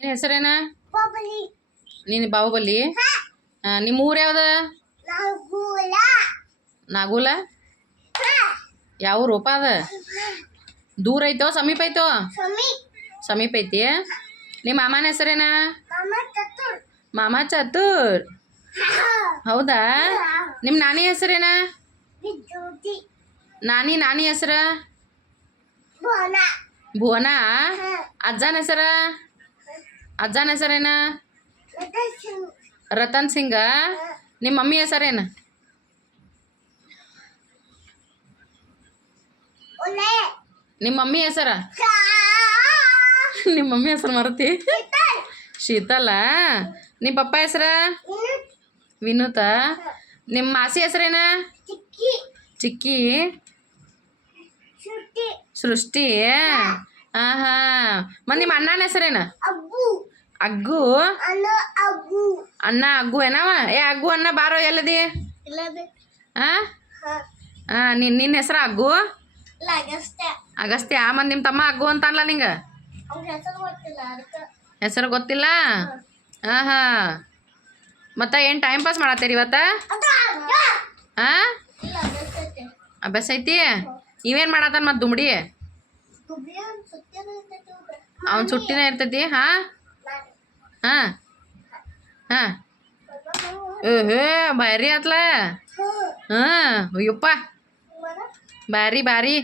ನಿನ್ನ ಹೆಸರೇನ? ನೀನು ಬಾಹುಬಲಿ. ನಿಮ್ಮ ಊರು ಯಾವ್ದು? ನಾಗೂಲ. ಯಾವ ರೂಪ ಅದ? ದೂರ ಐತೋ ಸಮೀಪ ಐತೋ? ಸಮೀಪ ಐತಿ. ನಿಮ್ಮ ಮಾಮನ ಹೆಸರೇನ? ಮಾಮ ಚತುರ್. ಹೌದಾ? ನಿಮ್ಮ ನಾನಿ ಹೆಸರೇನ? ನಾನಿ ಹೆಸರ? ಭುವನ. ಅಜ್ಜನ ಹೆಸರ? ಅಜ್ಜನ ಹೆಸರೇನ? ರತನ್ ಸಿಂಗ. ನಿಮ್ಮ ಮಮ್ಮಿ ಹೆಸರೇನ? ನಿಮ್ಮ ಮಮ್ಮಿ ಹೆಸರ? ನಿಮ್ಮ ಮಮ್ಮಿ ಹೆಸರು ಮರತಿ? ಶೀತಲ. ನಿಮ್ಮ ಪಪ್ಪ ಹೆಸರ? ವಿನೂತ. ನಿಮ್ಮ ಮಾಸಿ ಹೆಸರೇನ? ಚಿಕ್ಕಿ. ಸೃಷ್ಟಿ. ಹಾಂ ಹಾಂ. ಮತ್ತು ನಿಮ್ಮ ಅಣ್ಣನ ಹೆಸರೇನ? ಅಗ್ಗು. ಅಣ್ಣ ಅಗ್ಗು ಏನವ? ಅಗ್ಗು ಅಣ್ಣ ಬಾರೋ ಎಲ್ಲದಿ? ಹಾಂ ಹಾಂ. ನಿನ್ನ ಹೆಸರು ಅಗ್ಗು? ಅಗಸ್ತ್ಯ. ಮತ್ತು ನಿಮ್ಮ ತಮ್ಮ ಅಗ್ಗು ಅಂತ ಅನ್ಲ ನಿಂಗೆ? ಹೆಸರು ಗೊತ್ತಿಲ್ಲ. ಹಾಂ ಹಾಂ. ಮತ್ತು ಏನು ಟೈಮ್ ಪಾಸ್ ಮಾಡತ್ತೀರಿ ಇವತ್ತು? ಹಾಂ, ಅಭ್ಯಾಸ ಐತಿ. ಇವೇನು ಮಾಡತ್ತಾನ ಮತ್ತು ದುಮ್ಡಿ? ಅವ್ನ ಸುಟ್ಟಿನ ಇರ್ತೈತಿ. ಹಾಂ ಹಾಂ ಹಾಂ. ಹೇ ಭಾರಿ ಆತ್ಲ. ಹಾಂ ಅಯ್ಯಪ್ಪ ಭಾರಿ ಭಾರಿ.